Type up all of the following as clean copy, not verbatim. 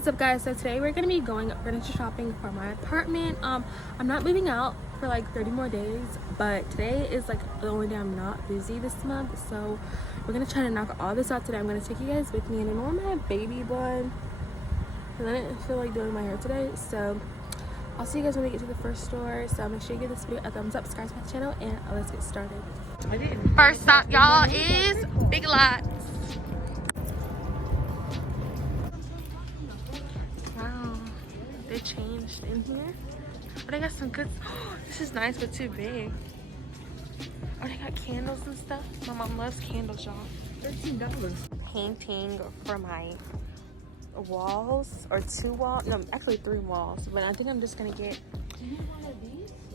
What's up, guys? So today we're gonna be going furniture shopping for my apartment. I'm not moving out for like 30 more days, but today is like the only day I'm not busy this month, so we're gonna try to knock all this out today. I'm gonna take you guys with me, and I know I'm gonna have baby blood and I didn't feel like doing my hair today, so I'll see you guys when we get to the first store. So make sure you give this video a thumbs up, subscribe to my channel, and let's get started. First stop, y'all, is Big Lots. Wow, they changed in here. Oh, they got some good. Oh, this is nice but too big. Oh, they got candles and stuff. My mom loves candles, y'all. $13. Painting for my walls, or 2 walls. No, actually 3 walls. But I think I'm just gonna get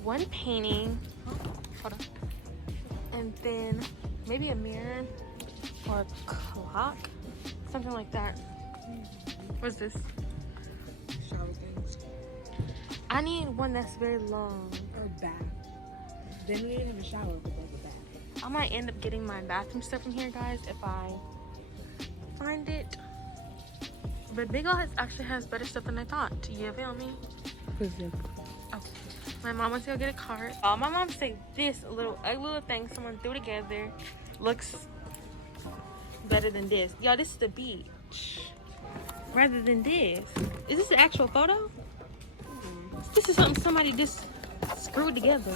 one painting. Hold on. And then maybe a mirror or a clock, something like that. What's this? Shower things. I need one that's very long. Or bath. Then we didn't have a shower, but there's a bath. I might end up getting my bathroom stuff from here, guys, if I find it. But Big Lots actually has better stuff than I thought. You feel me? Okay. My mom wants to go get a cart. My mom said this little ugly little thing someone threw together looks better than this. Y'all, this is the beach rather than this. Is this an actual photo? This is something somebody just screwed together.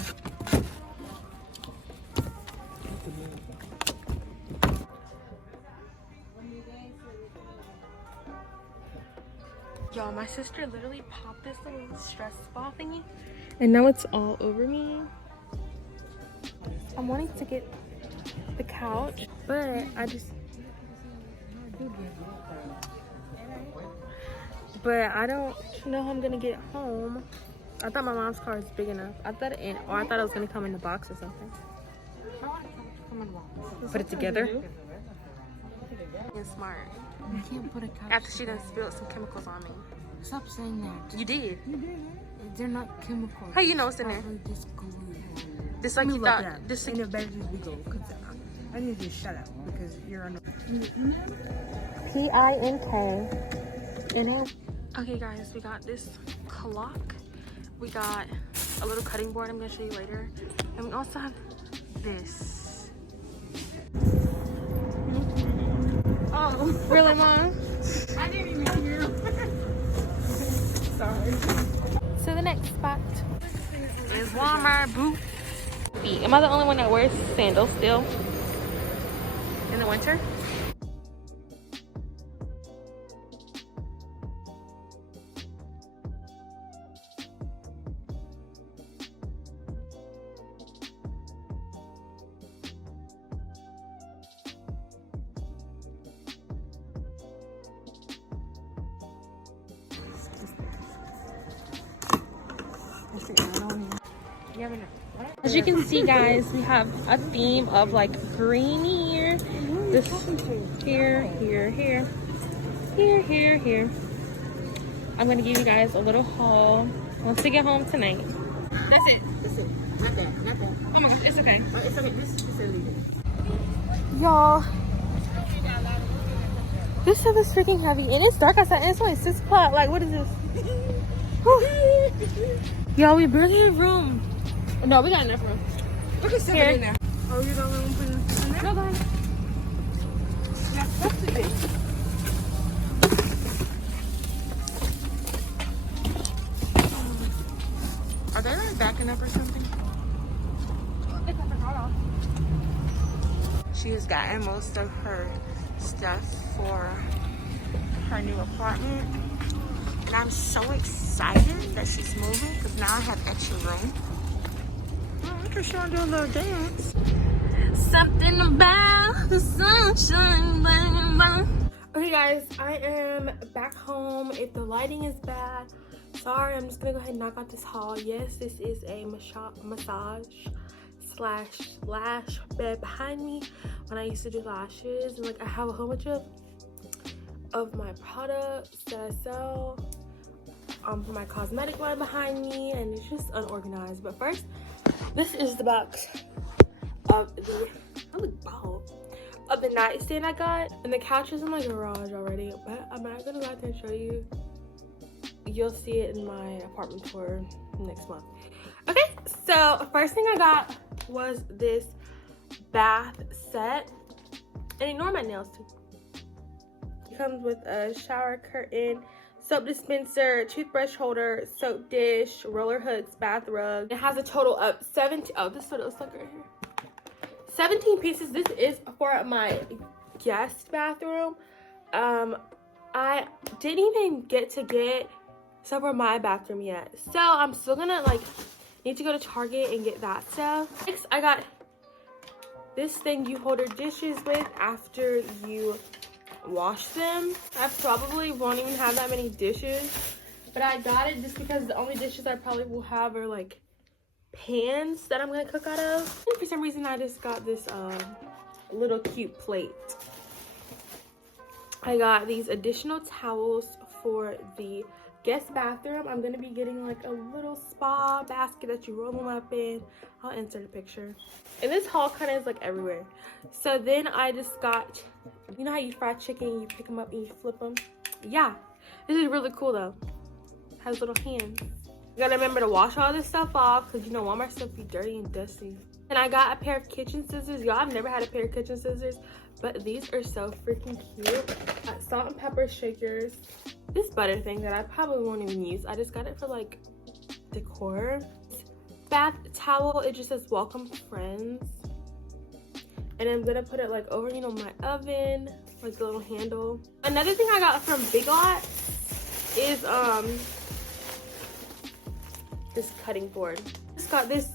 Y'all, my sister literally popped this little stress ball thingy, and now it's all over me. I'm wanting to get the couch, but I don't know how I'm gonna get home. I thought my mom's car was big enough. I thought it was gonna come in the box or something. Put it together. Being smart. You can't put a couch. After she done spilled some chemicals on me. Stop saying that. You did. You did. They're not chemicals. How you know what's in there? Just glue. Just like you thought. Just in the bedroom we go. Cause I need you to shut up because you're on. PINK. Okay, guys, we got this clock. We got a little cutting board. I'm gonna show you later, and we also have this. Oh, really, Mom? I didn't even hear. Sorry. So the next spot is Walmart boots. Am I the only one that wears sandals still in the winter? As you can see, guys, we have a theme of like green here. This here. I'm gonna give you guys a little haul once we get home tonight. That's it. Not that. Oh my gosh, it's okay. It's okay. This is illegal. Y'all, this stuff is freaking heavy, and it's dark outside, and it's only 6 o'clock. Like, what is this? Y'all, we barely have room. No, we got enough room. We can sit in there. Oh, you don't want to put it in there? No, go ahead. That's the thing. Are they like backing up or something? She has gotten most of her stuff for her new apartment. And I'm so excited that she's moving because now I have extra room. Oh, I just want to do a little dance. Something about the sunshine. Okay, guys, I am back home. If the lighting is bad, sorry. I'm just gonna go ahead and knock out this haul. Yes, this is a massage slash lash bed behind me when I used to do lashes, and like I have a whole bunch of my products that I sell for my cosmetic line behind me, and it's just unorganized. But first, this is the box of the of the nightstand I got, and the couch is in my garage already, but I'm not gonna go out there and show you you'll see it in my apartment tour next month. Okay, so first thing I got was this bath set. And ignore my nails too. It comes with a shower curtain, soap dispenser, toothbrush holder, soap dish, roller hooks, bath rug. It has a total of 17. Oh, this is what it looks like right here. 17 pieces. This is for my guest bathroom. I didn't even get some for my bathroom yet, so I'm still gonna like need to go to Target and get that stuff. Next, I got this thing you hold your dishes with after you wash them. I probably won't even have that many dishes, but I got it just because the only dishes I probably will have are like pans that I'm gonna cook out of. And for some reason I just got this little cute plate. I got these additional towels for the guest bathroom. I'm gonna be getting like a little spa basket that you roll them up in. I'll insert a picture. And this haul kind of is like everywhere. So then I just got, you know how you fry chicken, you pick them up and you flip them? Yeah, this is really cool though. Has little hands. You gotta remember to wash all this stuff off because you know Walmart stuff be dirty and dusty. And I got a pair of kitchen scissors. Y'all, I've never had a pair of kitchen scissors, but these are so freaking cute. Salt and pepper shakers. This butter thing that I probably won't even use. I just got it for like decor. Bath towel, it just says welcome friends. And I'm gonna put it like over, you know, my oven, like the little handle. Another thing I got from Big Lots is this cutting board. Just got this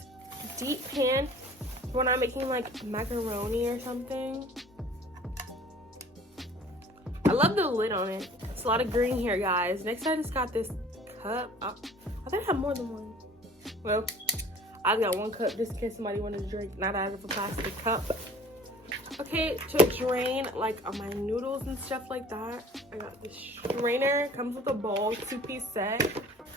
deep pan for when I'm making like macaroni or something. I love the lid on it. It's a lot of green here, guys. Next, I just got this cup. I think I have more than one. Well, I've got one cup just in case somebody wanted to drink, not out of a plastic cup. Okay, to drain like my noodles and stuff like that, I got this strainer. Comes with a bowl, 2-piece set.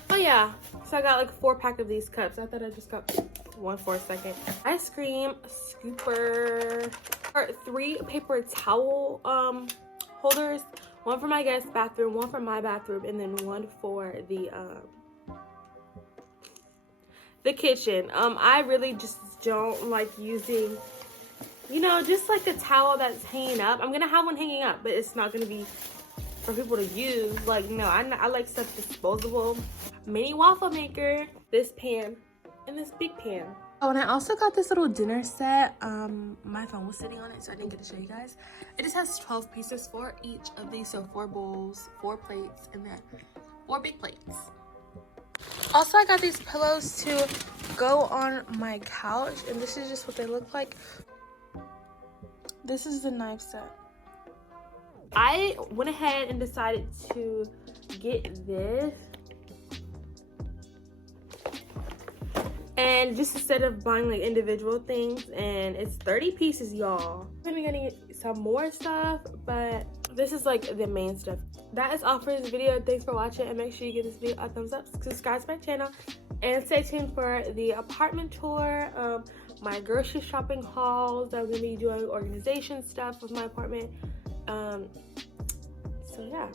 Oh yeah, so I got like 4-pack of these cups. I thought I just got one for a second. Ice cream scooper. 3 paper towel holders. One for my guest bathroom, one for my bathroom, and then one for the kitchen. I really just don't like using, you know, just like a towel that's hanging up. I'm gonna have one hanging up, but it's not gonna be for people to use. Like, no, I like stuff disposable. Mini waffle maker, this pan, and this big pan. Oh, and I also got this little dinner set. My phone was sitting on it, so I didn't get to show you guys. It just has 12 pieces for each of these, so 4 bowls, 4 plates, and then 4 big plates. Also, I got these pillows to go on my couch, and this is just what they look like. This is the knife set. I went ahead and decided to get this. And just instead of buying like individual things, and it's 30 pieces, y'all. I'm gonna get some more stuff, but this is like the main stuff. That is all for this video. Thanks for watching, and make sure you give this video a thumbs up, subscribe to my channel, and stay tuned for the apartment tour, my grocery shopping hauls. I'm gonna be doing organization stuff with my apartment. So yeah.